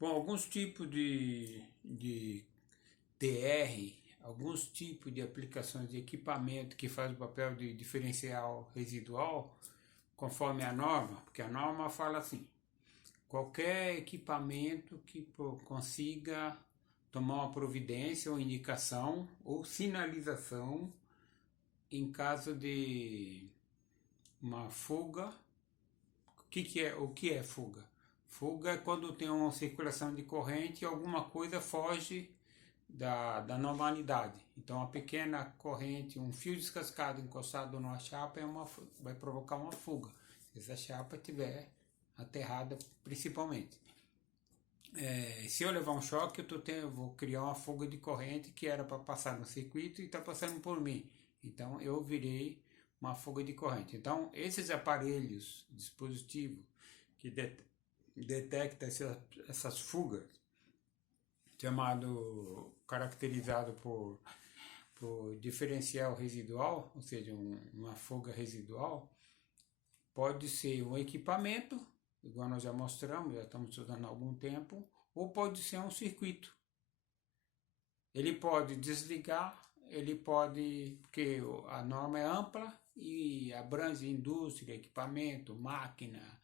Bom, alguns tipos de DR, alguns tipos de aplicações de equipamento que faz o papel de diferencial residual, conforme a norma, porque a norma fala assim: qualquer equipamento que consiga tomar uma providência ou indicação ou sinalização em caso de uma fuga. O que é fuga? Fuga é quando tem uma circulação de corrente e alguma coisa foge da normalidade. Então, a pequena corrente, um fio descascado encostado numa chapa vai provocar uma fuga, se essa chapa estiver aterrada principalmente. Se eu levar um choque, eu vou criar uma fuga de corrente que era para passar no circuito e está passando por mim. Então, eu virei uma fuga de corrente. Então, esses aparelhos, dispositivos que detectam essas fugas, caracterizado por diferencial residual, ou seja, uma fuga residual, pode ser um equipamento, igual nós já mostramos, já estamos estudando há algum tempo, ou pode ser um circuito. Ele pode desligar, porque a norma é ampla e abrange indústria, equipamento, máquina,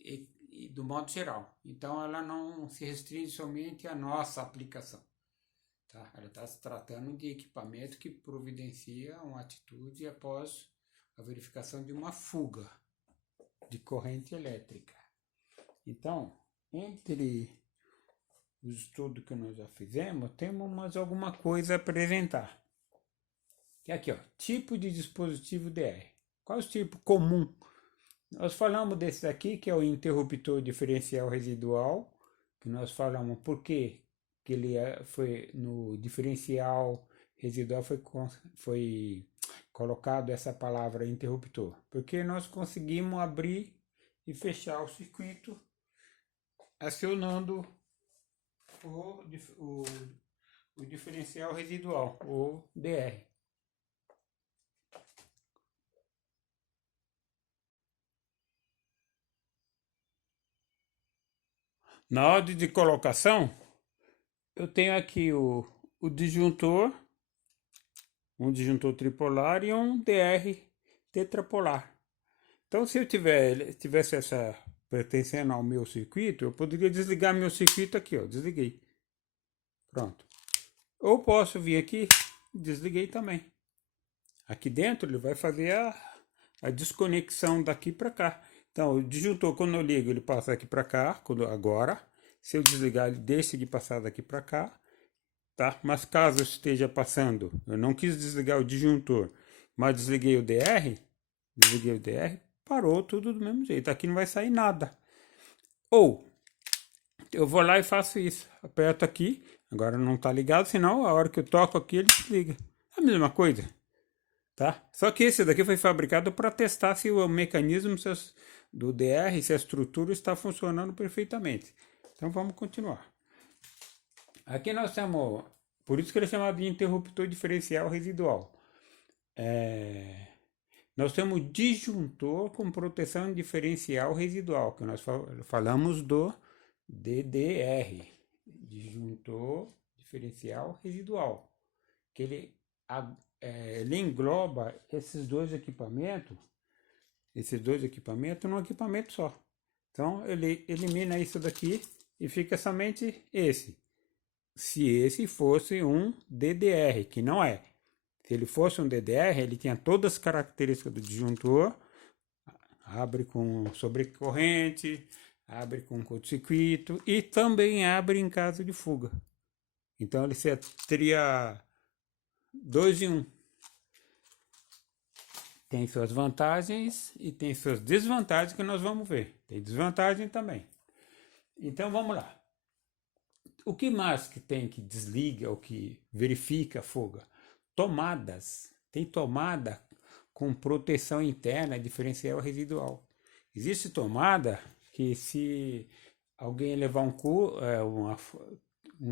e do modo geral. Então ela não se restringe somente à nossa aplicação. Tá? Ela está se tratando de equipamento que providencia uma atitude após a verificação de uma fuga de corrente elétrica. Então, entre os estudos que nós já fizemos, temos mais alguma coisa a apresentar. Que é aqui, ó, tipo de dispositivo DR. Qual é o tipo comum? Nós falamos desse aqui, que é o interruptor diferencial residual, que nós falamos por que ele foi no diferencial residual foi colocado essa palavra interruptor, porque nós conseguimos abrir e fechar o circuito acionando o, o diferencial residual, o DR. Na ordem de colocação, eu tenho aqui o disjuntor, um disjuntor tripolar e um DR tetrapolar. Então, se eu tivesse essa pertencendo ao meu circuito, eu poderia desligar meu circuito aqui, ó, desliguei. Pronto. Ou posso vir aqui, desliguei também. Aqui dentro ele vai fazer a desconexão daqui para cá. Então, o disjuntor, quando eu ligo, ele passa aqui para cá, agora. Se eu desligar, ele deixa de passar daqui para cá. Tá? Mas caso eu esteja passando, eu não quis desligar o disjuntor, mas desliguei o DR, parou tudo do mesmo jeito. Aqui não vai sair nada. Ou eu vou lá e faço isso. Aperto aqui, agora não está ligado, senão a hora que eu toco aqui ele desliga. É a mesma coisa. Tá? Só que esse daqui foi fabricado para testar se o mecanismo do DR, se a estrutura está funcionando perfeitamente. Então vamos continuar. Aqui nós temos, por isso que ele é chamado de interruptor diferencial residual. Nós temos disjuntor com proteção diferencial residual, que nós falamos do DDR, disjuntor diferencial residual, que ele engloba esses dois equipamentos num equipamento só. Então ele elimina isso daqui e fica somente esse. Se esse fosse um DDR, que não é. Se ele fosse um DDR, ele tinha todas as características do disjuntor, abre com sobrecorrente, abre com curto-circuito e também abre em caso de fuga. Então ele teria 2 em 1. Tem suas vantagens e tem suas desvantagens que nós vamos ver. Tem desvantagem também. Então vamos lá. O que mais que tem que desliga ou que verifica a fuga? Tomadas. Tem tomada com proteção interna diferencial residual. Existe tomada que se alguém levar um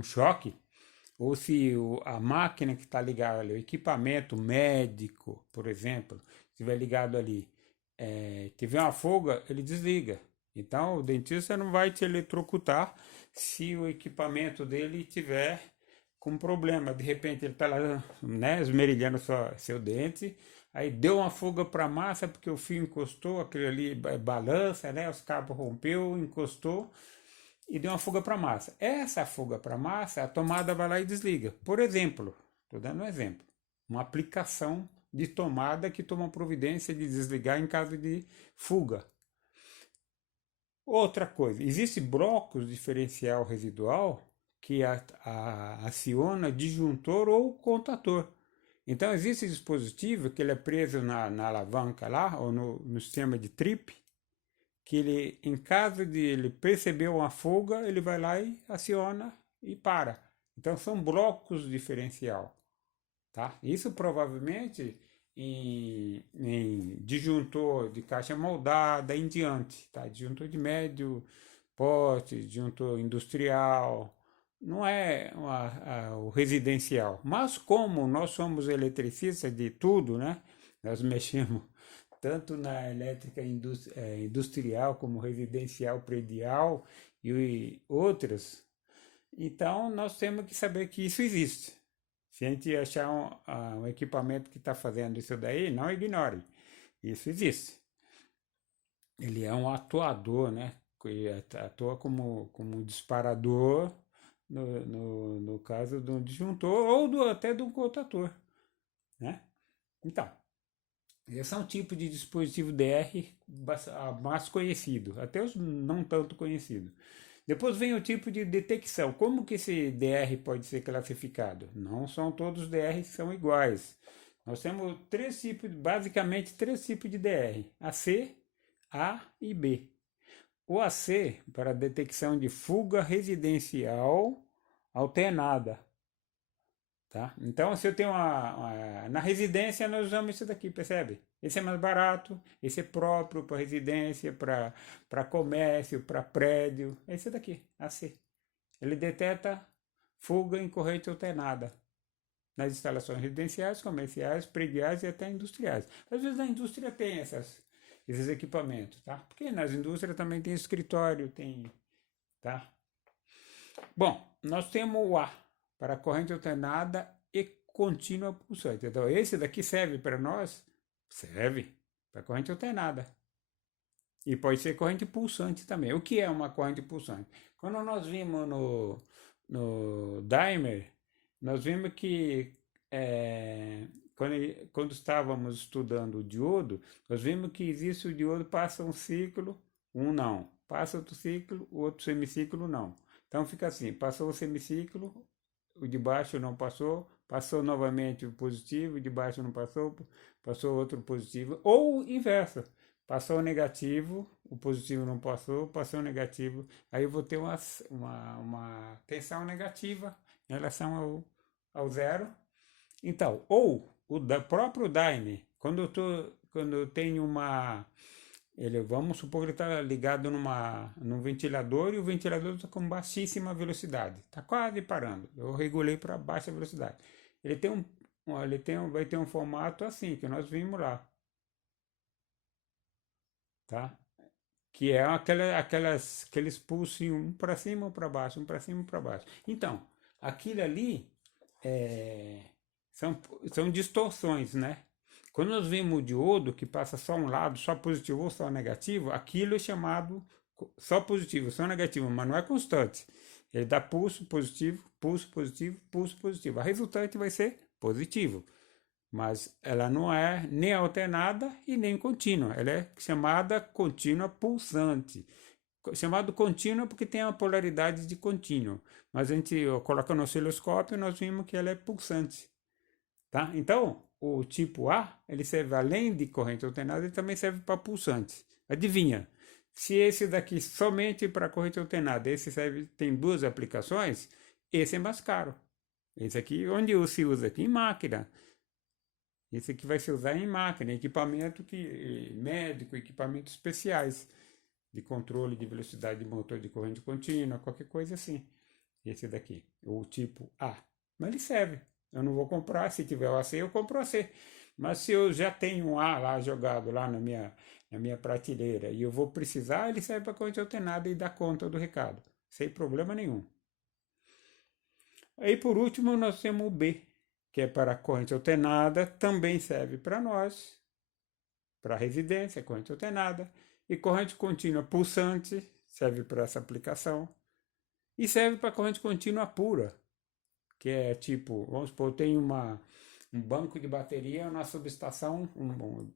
choque, ou se a máquina que está ligada ali, o equipamento médico, por exemplo, estiver ligado ali, tiver uma fuga, ele desliga. Então, o dentista não vai te eletrocutar se o equipamento dele tiver com problema. De repente, ele está lá, né, esmerilhando seu dente, aí deu uma fuga para a massa porque o fio encostou, aquele ali balança, né, os cabos rompeu, encostou e deu uma fuga para a massa. Essa fuga para a massa, a tomada vai lá e desliga. Por exemplo, estou dando um exemplo, uma aplicação de tomada que toma providência de desligar em caso de fuga. Outra coisa, existe blocos diferencial residual que aciona disjuntor ou contator. Então existe dispositivo que ele é preso na alavanca lá, ou no sistema de trip, que ele, em caso de ele perceber uma fuga, ele vai lá e aciona e para. Então são blocos diferencial, tá? Isso provavelmente em disjuntor de caixa moldada em diante, tá? Disjuntor de médio porte, disjuntor industrial, não é o residencial. Mas como nós somos eletricistas de tudo, né? Nós mexemos tanto na elétrica industrial como residencial predial e outras, então nós temos que saber que isso existe. Se a gente achar um equipamento que está fazendo isso daí, não ignore. Isso existe. Ele é um atuador, né? Que atua como um disparador no caso de um disjuntor ou até de um contator, né? Então, esse é um tipo de dispositivo DR mais conhecido, até os não tanto conhecidos. Depois vem o tipo de detecção. Como que esse DR pode ser classificado? Não são todos os DR que são iguais. Nós temos basicamente três tipos de DR: AC, A e B. O AC para detecção de fuga residencial alternada. Tá? Então, se eu tenho na residência, nós usamos isso daqui, percebe? Esse é mais barato, esse é próprio para residência, para comércio, para prédio. Esse daqui, AC. Ele detecta fuga em corrente alternada nas instalações residenciais, comerciais, prediais e até industriais. Às vezes a indústria tem esses equipamentos, tá? Porque nas indústrias também tem escritório, tem, tá? Bom, nós temos o A para corrente alternada e contínua pulsante. Então, esse daqui serve para nós? Serve para corrente alternada. E pode ser corrente pulsante também. O que é uma corrente pulsante? Quando nós vimos no Daimler, nós vimos que quando estávamos estudando o diodo, nós vimos que existe o diodo, passa um ciclo, um não. Passa outro ciclo, o outro semiciclo não. Então fica assim, passou o semiciclo, o de baixo não passou, passou novamente o positivo, o de baixo não passou, passou outro positivo, ou inverso, passou o negativo, o positivo não passou, passou o negativo, aí eu vou ter uma tensão negativa em relação ao zero. Então, ou o próprio Daime, quando eu tenho vamos supor que ele está ligado num ventilador e o ventilador está com baixíssima velocidade, está quase parando. Eu regulei para baixa velocidade. Vai ter um formato assim que nós vimos lá, tá? Que é aqueles pulsos um para cima, um para baixo, um para cima, um para baixo. Então, aquilo ali é, são distorções, né? Quando nós vemos o diodo que passa só um lado, só positivo ou só negativo, aquilo é chamado só positivo, só negativo, mas não é constante. Ele dá pulso positivo, pulso positivo, pulso positivo. A resultante vai ser positivo, mas ela não é nem alternada e nem contínua. Ela é chamada contínua pulsante. Chamado contínua porque tem a polaridade de contínuo, mas a gente coloca no osciloscópio e nós vimos que ela é pulsante. Tá? Então, o tipo A, ele serve além de corrente alternada, ele também serve para pulsante. Adivinha? Se esse daqui somente para corrente alternada, tem duas aplicações, esse é mais caro. Esse aqui, onde se usa aqui? Em máquina. Esse aqui vai se usar em máquina, equipamento médico, equipamentos especiais de controle de velocidade de motor de corrente contínua, qualquer coisa assim. Esse daqui, o tipo A. Mas ele serve. Eu não vou comprar, se tiver o AC, eu compro o AC. Mas se eu já tenho um A lá jogado lá na minha prateleira e eu vou precisar, ele serve para corrente alternada e dá conta do recado, sem problema nenhum. Aí por último nós temos o B, que é para corrente alternada, também serve para nós, para residência, corrente alternada, e corrente contínua pulsante, serve para essa aplicação, e serve para corrente contínua pura, que é tipo, vamos supor, tem um banco de bateria na subestação,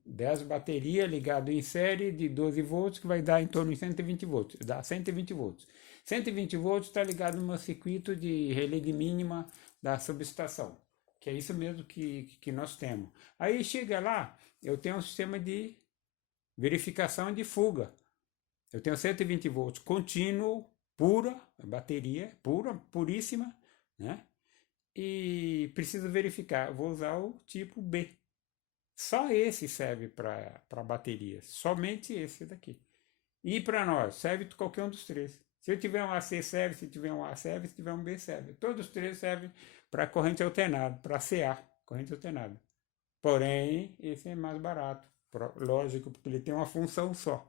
10 baterias ligado em série de 12 volts, que vai dar em torno de 120 volts, dá 120 volts. 120 volts está ligado no meu circuito de relé de mínima da subestação, que é isso mesmo que nós temos. Aí chega lá, eu tenho um sistema de verificação de fuga. Eu tenho 120 volts contínuo, pura, bateria pura, puríssima, né? E preciso verificar, vou usar o tipo B. Só esse serve para baterias, somente esse daqui. E para nós, serve qualquer um dos três. Se eu tiver um AC serve, se tiver um A serve, se tiver um B serve. Todos os três servem para corrente alternada, para CA, corrente alternada. Porém, esse é mais barato, lógico, porque ele tem uma função só.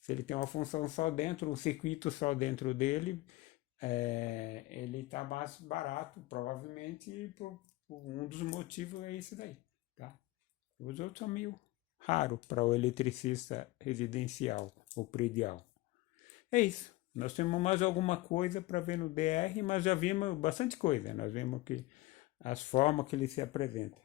Se ele tem uma função só dentro, um circuito só dentro dele, ele está mais barato, provavelmente por um dos motivos é esse daí, tá? Os outros são meio raro para o eletricista residencial ou predial. É isso. Nós temos mais alguma coisa para ver no DR, mas já vimos bastante coisa. Nós vimos que as formas que ele se apresenta.